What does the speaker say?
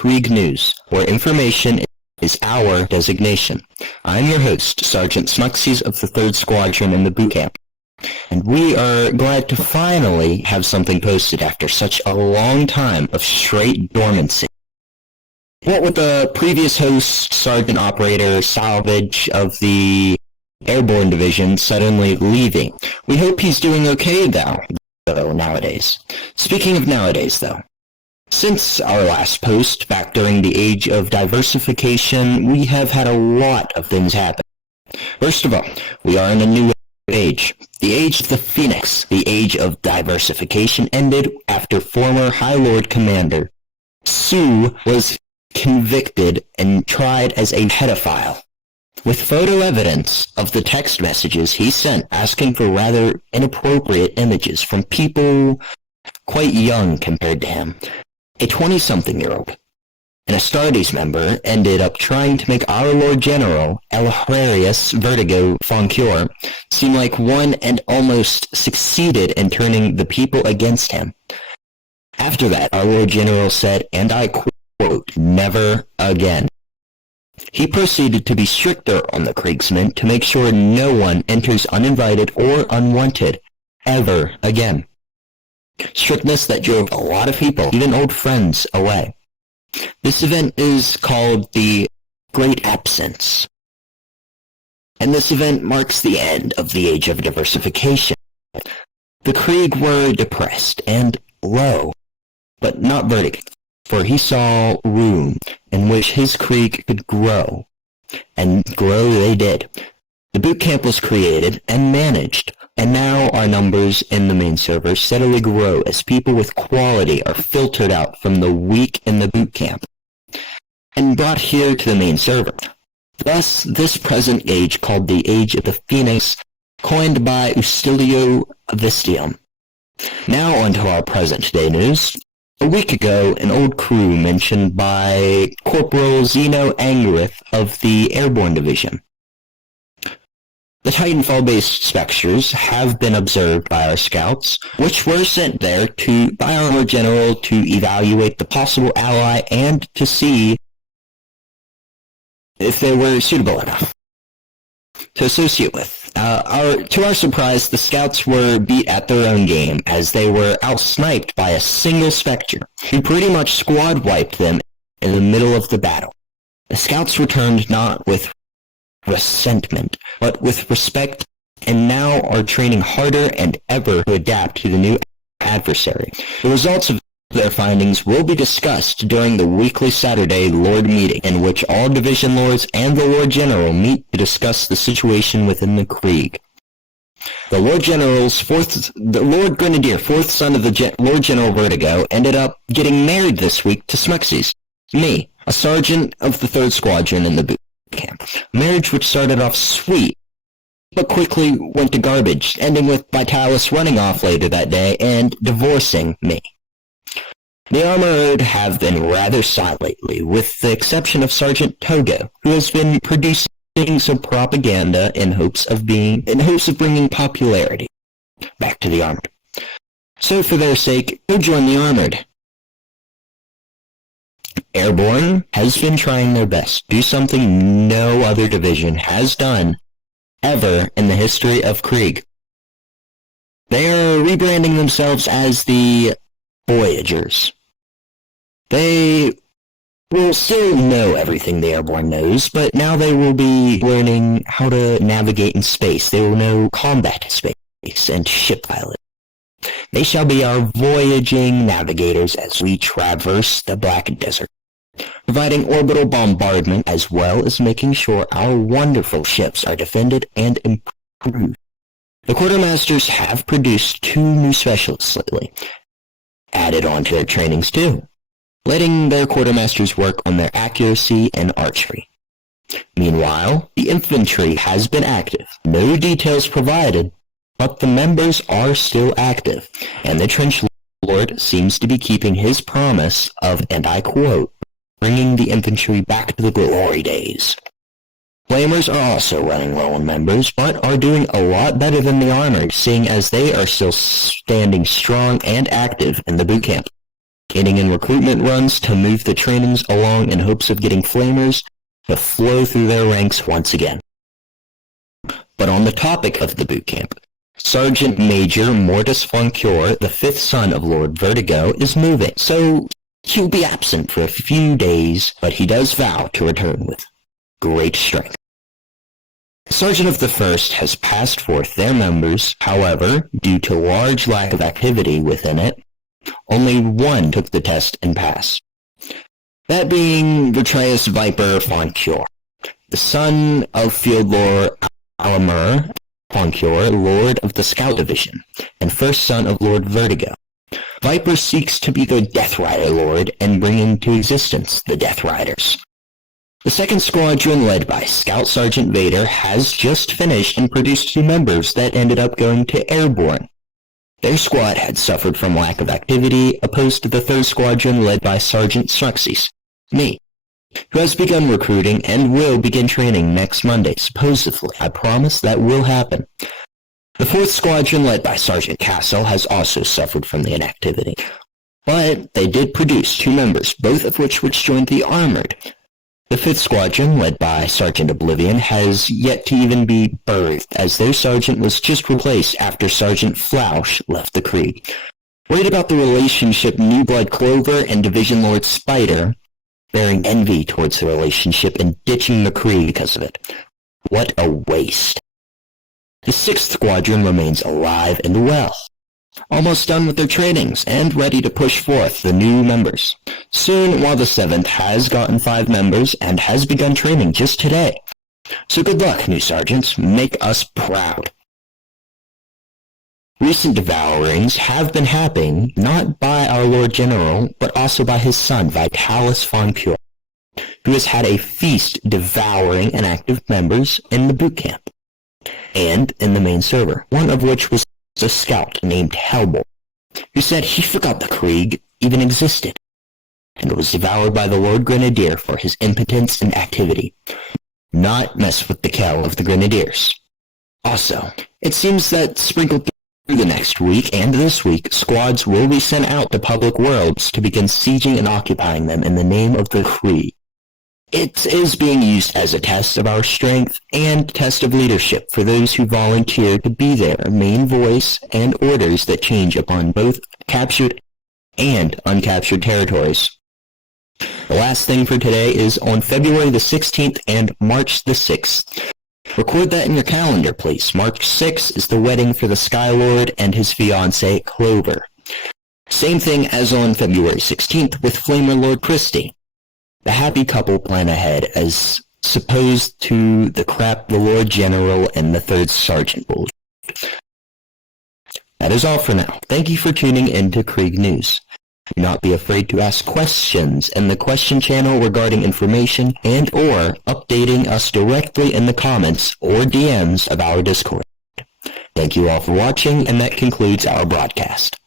Krieg News, where information is our designation. I'm your host, Sergeant Smuxies of the 3rd Squadron in the boot camp, and we are glad to finally have something posted after such a long time of straight dormancy. What with the previous host, Sergeant Operator Salvage of the Airborne Division suddenly leaving. We hope he's doing okay though, nowadays. Speaking of nowadays, though, since our last post, back during the age of diversification, we have had a lot of things happen. First of all, we are in a new age. The age of the Pheonix, the age of diversification, ended after former High Lord Commander Sue was convicted and tried as a pedophile, with photo evidence of the text messages he sent asking for rather inappropriate images from people quite young compared to him. A 20-something-year-old and a Astartes member ended up trying to make our Lord General, El Hilarious Vertigo Foncure, seem like one and almost succeeded in turning the people against him. After that, our Lord General said, and I quote, "Never again." He proceeded to be stricter on the Kriegsmen to make sure no one enters uninvited or unwanted ever again. Strictness that drove a lot of people, even old friends, away. This event is called the Great Absence, and this event marks the end of the age of diversification. The Krieg were depressed and low, but not Vertigo, for he saw room in which his Krieg could grow, and grow they did. The boot camp was created and managed, and now our numbers in the main server steadily grow as people with quality are filtered out from the weak in the boot camp and brought here to the main server. Thus, this present age, called the Age of the Pheonix, coined by Ustilio Vistium. Now onto our present-day news. A week ago, an old crew mentioned by Corporal Zeno Angarith of the Airborne Division. The Titanfall-based specters have been observed by our scouts, which were sent there by our Lord General to evaluate the possible ally and to see if they were suitable enough to associate with. To our surprise, the scouts were beat at their own game, as they were outsniped by a single spectre, who pretty much squad-wiped them in the middle of the battle. The scouts returned not with resentment, but with respect, and now are training harder and ever to adapt to the new adversary. The results of their findings will be discussed during the weekly Saturday Lord meeting, in which all division lords and the Lord General meet to discuss the situation within the Krieg. The Lord Grenadier, fourth son of the Lord General Vertigo, ended up getting married this week to Smuxies, me, a sergeant of the 3rd Squadron in the boot camp. A marriage which started off sweet, but quickly went to garbage, ending with Vitalis running off later that day and divorcing me. The Armored have been rather silent lately, with the exception of Sergeant Togo, who has been producing some propaganda in hopes of bringing popularity back to the Armored. So for their sake, go join the Armored. Airborne has been trying their best to do something no other division has done ever in the history of Krieg. They are rebranding themselves as the Voyagers. They will still know everything the Airborne knows, but now they will be learning how to navigate in space. They will know combat space and ship pilot. They shall be our voyaging navigators as we traverse the Black Desert, providing orbital bombardment as well as making sure our wonderful ships are defended and improved. The quartermasters have produced 2 new specialists lately, added on to their trainings too, letting their quartermasters work on their accuracy and archery. Meanwhile, the infantry has been active. No details provided, but the members are still active, and the Trench Lord seems to be keeping his promise of, and I quote, bringing the infantry back to the glory days. Flamers are also running low on members, but are doing a lot better than the Armored, seeing as they are still standing strong and active in the boot camp. aiding in recruitment runs to move the trainings along in hopes of getting flamers to flow through their ranks once again. But on the topic of the boot camp, Sergeant Major Mortis Flancure, the fifth son of Lord Vertigo, is moving, so he'll be absent for a few days, but he does vow to return with great strength. Sergeant of the First has passed forth their members. However, due to large lack of activity within it, only one took the test and passed. That being Vertreus Viper Flancure, the son of Field Lord Alamur Flancure, Lord of the Scout Division, and first son of Lord Vertigo. Viper seeks to be the Death Rider Lord and bring into existence the Death Riders. The second squadron, led by Scout Sergeant Vader, has just finished and produced 2 members that ended up going to Airborne. Their squad had suffered from lack of activity, opposed to the third squadron led by Sergeant Sruxis, me, who has begun recruiting and will begin training next Monday, supposedly. I promise that will happen. The fourth squadron, led by Sergeant Castle, has also suffered from the inactivity, but they did produce 2 members, both of which joined the Armored. The fifth squadron, led by Sergeant Oblivion, has yet to even be birthed, as their sergeant was just replaced after Sergeant Flausch left the Krieg. Worried about the relationship, New Blood Clover and Division Lord Spider bearing envy towards the relationship and ditching the Krieg because of it. What a waste. The sixth squadron remains alive and well, almost done with their trainings and ready to push forth the new members soon, while the seventh has gotten 5 members and has begun training just today. So good luck, new sergeants. Make us proud. Recent devourings have been happening not by our Lord General, but also by his son, Vitalis von Pure, who has had a feast devouring inactive members in the boot camp and in the main server, one of which was a scout named Hellboy, who said he forgot the Krieg even existed, and was devoured by the Lord Grenadier for his impotence and activity. Not mess with the Kell of the Grenadiers. Also, it seems that sprinkled through the next week and this week, squads will be sent out to public worlds to begin sieging and occupying them in the name of the Krieg. It is being used as a test of our strength and test of leadership for those who volunteer to be their main voice and orders that change upon both captured and uncaptured territories. The last thing for today is on February the 16th and March the 6th. Record that in your calendar, please. March 6th is the wedding for the Skylord and his fiancée, Clover. Same thing as on February 16th with Flamer Lord Christie. The happy couple plan ahead as opposed to the crap the Lord General and the third sergeant pulled. That is all for now. Thank you for tuning into Krieg News. Do not be afraid to ask questions in the question channel regarding information and or updating us directly in the comments or DMs of our Discord. Thank you all for watching, and that concludes our broadcast.